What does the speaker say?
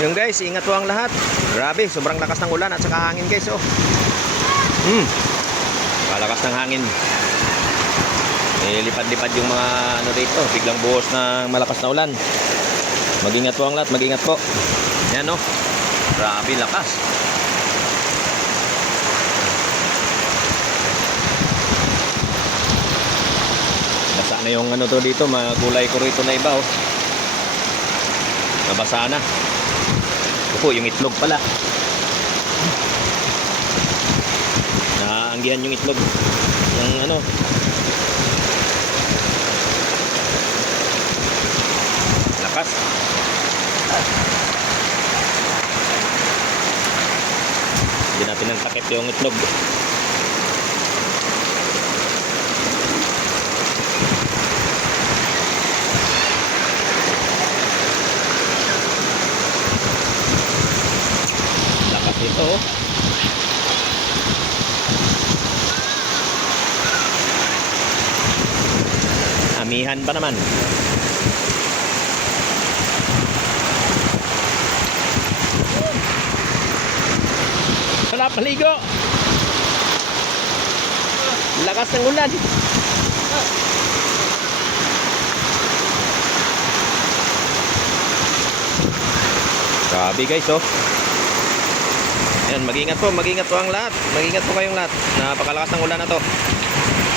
Yung guys, ingat po ang lahat. Grabe, sobrang lakas ng ulan at saka hangin guys, oh. Hmm. Malakas ng hangin. Lipad-lipad yung mga ano dito, biglang buhos ng malakas na ulan. Mag-ingat po ang lahat, mag-ingat po. Yan, oh. Grabe lakas. Basa na yung ano to dito, mga gulay ko rito na iba, oh. Nabasa na. Opo, yung itlog pala. Naanggihan yung itlog. Yung ano. Lakas. Hindi natin ang takip yung itlog. Ito. Amihan pa naman. Sarap maligo. Lakas ng ulan. Grabe guys oh. Yan, mag-ingat po, mag-ingat po ang lahat. Mag-ingat po kayong lahat. Napakalakas ng ulan na to.